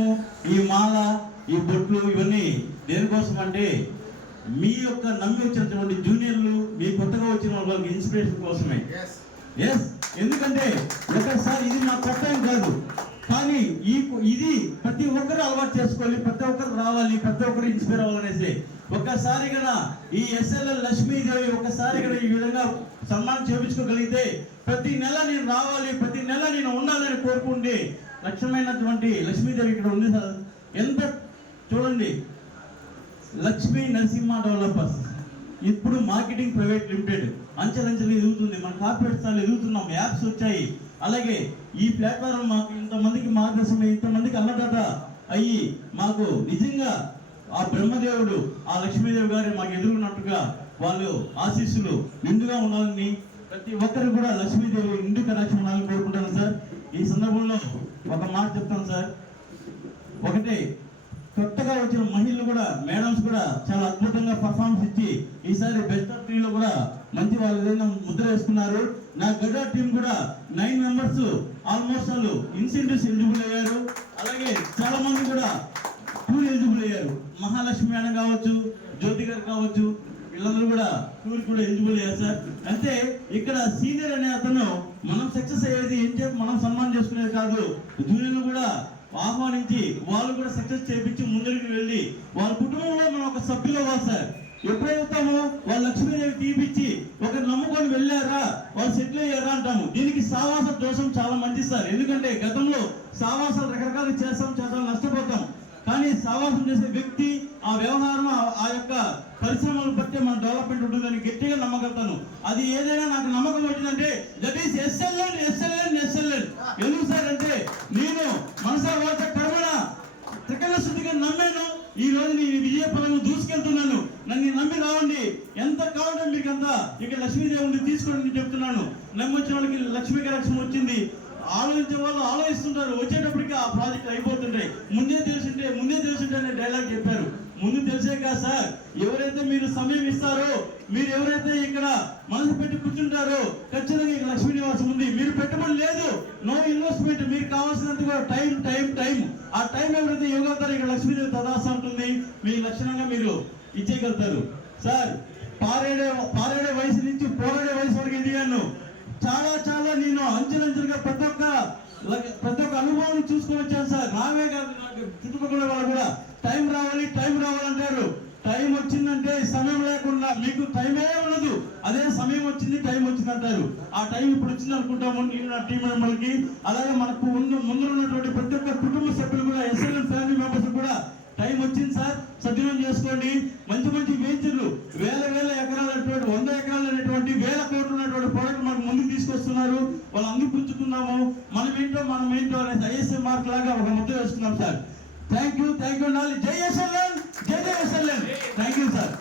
హారము, ఈ మాల, ఈ బొట్లు ఇవన్నీ దేనికోసం అంటే మీ యొక్క నమ్మి వచ్చినటువంటి జూనియర్లు, మీ కొత్తగా వచ్చిన వాళ్ళకి ఇన్స్పిరేషన్ కోసమే. ఎస్, ఎందుకంటే ఒకసారి ఇది నా కొత్త కాదు, కానీ ఇది ప్రతి ఒక్కరు అలవాటు చేసుకోవాలి, ప్రతి ఒక్కరు రావాలి, ప్రతి ఒక్కరు ఇన్స్పైర్ అవ్వాలనేసి ఒక్కసారి కదా ఈ ఎస్ఎల్ఎల్ లక్ష్మీదేవి ఒక్కసారి కదా ఈ విధంగా సన్మానం చేయించుకోగలిగితే ప్రతి నెల నేను రావాలి, ప్రతి నెల నేను ఉండాలని కోరుకుంటే లక్ష్యమైనటువంటి లక్ష్మీదేవి ఇక్కడ ఉంది సార్. ఎంత చూడండి, లక్ష్మీ నరసింహ డెవలపర్స్ ఇప్పుడు మార్కెటింగ్ ప్రైవేట్ లిమిటెడ్ అంచెలంచెలు ఎదుగుతుంది, మన కార్పొరేట్ స్థాయిలో ఎదుగుతున్నాం, యాప్స్ వచ్చాయి. అలాగే ఈ ప్లాట్ఫారం మాకు ఇంతమందికి మార్గదర్శనం, ఇంతమందికి అన్నదాత అయ్యి మాకు నిజంగా ఆ బ్రహ్మదేవుడు, ఆ లక్ష్మీదేవి గారు మాకు ఎదురున్నట్టుగా వాళ్ళు ఆశీస్సులు నిండుగా ఉండాలని, ప్రతి ఒక్కరు కూడా లక్ష్మీదేవి నిండు కటాక్షం ఉండాలని కోరుకుంటాను సార్. ఈ సందర్భంలో ఒక మాట చెప్తాను సార్. ఒకటే, కొత్తగా వచ్చిన మహిళలు కూడా, మేడమ్స్ కూడా చాలా అద్భుతంగా పర్ఫార్మెన్స్ ఇచ్చి ఈసారి బెస్ట్ ఆఫ్ 3లో కూడా మంచి వాళ్ళు ఏదైనా ముద్ర వేసుకున్నారు. నా గడ్డ టీం కూడా 9 మెంబర్స్ ఆల్మోస్ట్ వాళ్ళు ఇన్సెంటివ్స్ ఎలిజిబుల్ అయ్యారు. అలాగే చాలా మంది కూడా టూర్ ఎలిజిబుల్ అయ్యారు. మహాలక్ష్మి మేడం కావచ్చు, జ్యోతి గారు కావచ్చు, వీళ్ళందరూ కూడా టూర్ కూడా ఎలిజిబుల్ అయ్యారు సార్. అంటే ఇక్కడ సీనియర్ అనే అతను మనం సక్సెస్ అయ్యేది ఏం చెప్పి మనం సన్మానం చేసుకునేది కాదు, జూనియర్లు కూడా ఆహ్వానించి వాళ్ళు కూడా సక్సెస్ చేయించి ముందరికి వెళ్ళి వాళ్ళ కుటుంబంలో మనం ఒక సభ్యులు అవ్వాలి సార్. ఎప్పుడైతామో వాళ్ళు లక్ష్మీదేవి తీపిచ్చి ఒకరు నమ్ముకొని వెళ్ళారా, వాళ్ళు సెటిల్ అయ్యారా అంటాము. దీనికి సావాస దోషం చాలా మంచిది సార్. ఎందుకంటే గతంలో సావాసాలు రకరకాలు చేస్తాం, చాలా నష్టపోతాం. కానీ సావాసం చేసే వ్యక్తి, ఆ వ్యవహారం, ఆ యొక్క పరిశ్రమలు బట్టి మన డెవలప్మెంట్ ఉంటుందని గట్టిగా నమ్మగలుగుతాను. అది ఏదైనా నాకు నమ్మకం వచ్చిందంటే దట్ ఈస్ ఎస్ఎల్ఎన్. ఎందుకు సార్ అంటే నేను మనసా వార్త కర్మణ త్రికరణ శుద్ధిగా నమ్మాను. ఈ రోజు నేను విజయ పదవి దూసుకెళ్తున్నాను. నన్ను నమ్మి రావండి, ఎంత కావాలంటే మీకు అంతా ఇక్కడ లక్ష్మీదేవిని తీసుకోండి చెప్తున్నాను. నమ్మొచ్చిన వాళ్ళకి లక్ష్మీ కటాక్షం వచ్చింది. ఆలోచించే వాళ్ళు ఆలోచిస్తుంటారు, వచ్చేటప్పటికి ఆ ప్రాజెక్ట్ అయిపోతుంటాయి. ముందే తెలిసింటే అనే డైలాగ్ చెప్పారు. ముందు తెలిసే కదా సార్, ఎవరైతే మీరు సమయం ఇస్తారో, మీరు ఎవరైతే ఇక్కడ మనసు పెట్టి కూర్చుంటారో ఖచ్చితంగా ఇక్కడ లక్ష్మీ నివాసం ఉంది. మీరు పెట్టుబడి లేదు, నో ఇన్వెస్ట్మెంట్, మీకు కావాల్సినంత టైం. ఆ టైం ఎవరైతే ఇవ్వగలుగుతారో ఇక్కడ లక్ష్మీదేవి తదాస ఉంటుంది, మీ లక్షణంగా మీరు ఇచ్చేయగలుగుతారు సార్. పారేడే వయసు నుంచి పోరాడే వయసు వరకు ఎదిగాను. చాలా నేను అంచెలంచెలుగా ప్రతి ఒక్క అనుభవాన్ని చూసుకొని వచ్చాను సార్. రావే కాదు, చుట్టుపక్కల వాళ్ళు కూడా టైం రావాలంటారు. టైం వచ్చిందంటే సమయం లేకుండా మీకు టైమే ఉండదు. అదే సమయం వచ్చింది, టైం వచ్చింది అంటారు. ఆ టైం ఇప్పుడు వచ్చింది అనుకుంటాము నేను, నా టీం మెంబర్లకి. అలాగే మనకు ముందు ఉన్నటువంటి ప్రతి ఒక్క కుటుంబ సభ్యులు కూడా, ఎస్ఎల్ఎన్ ఫ్యామిలీ మెంబర్స్ కూడా టైం వచ్చింది సార్, సద్వినియోగం చేసుకోండి. మంచి వెంచర్లు, వేల ఎకరాలు, 100 ఎకరాలు అనేటువంటి 1000 కోట్లు ఉన్నటువంటి ప్రోడక్ట్ మనకు ముందుకు తీసుకొస్తున్నారు. వాళ్ళు అందిపుచ్చుకున్నాము. మనం ఏంటో అనేది ఐఎస్ఐ మార్క్ లాగా ఒక ముద్ర వేసుకున్నాం సార్. Thank you. జై ఎస్ఎల్ఎన్. Thank you sir.